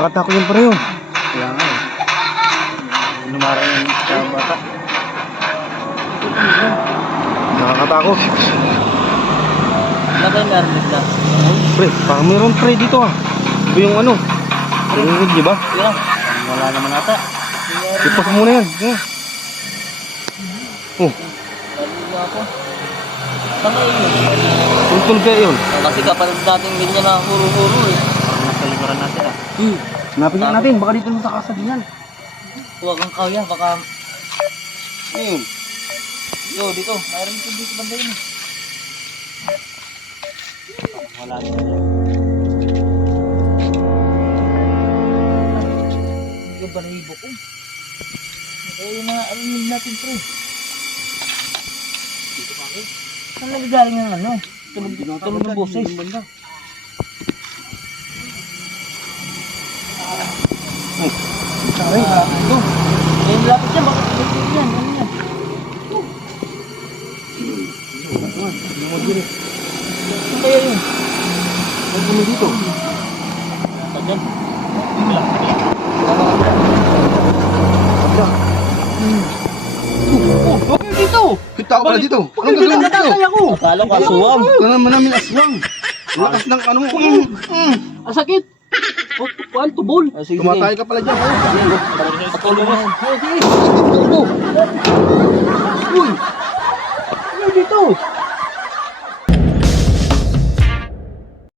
Nakakatakot yung pre yun. Kaya nga eh. Lumarang yung bata. Nakakatakot. Ano kayo meron nila? Pre, parang mayroon pre dito ah. Iba yung ano. Narinig niyo ba? Yun. Wala naman ata. Ipas mo muna yan. Yeah. Oh. Saan kayo yun? tuntun kaya yun. Kasi kapatid dating ganyan na huro-huro eh. Nasa likuran natin ah. Hmm. Hanapin nga natin. Baka dito sa kasa din yan. Huwag kang kaya, baka... Ayun. Yo, dito. Mayroon dito dito banda yun. Wala yan. Hindi ba nahibo ko? Kaya yung mga arinig natin pre. Dito pa rin. Saan nagagaling ng ano? Tulog, tulog ng boses. Aray, ito. Eh, lapit yan. Bakit tulog yan? Ano yan? Saan kaya yun? Huwag mo dito. Saan yan? Huwag kayo dito. Kita ka pala dito. Anong Hindi gagawin dito? ako. Akala ko aswang. Ito naman namin aswang. Lakas ng ano mo. Ang sakit. Oh, kuan tubol. Tumatay ka pala dyan. Patuloy mo. Uy. Ano dito?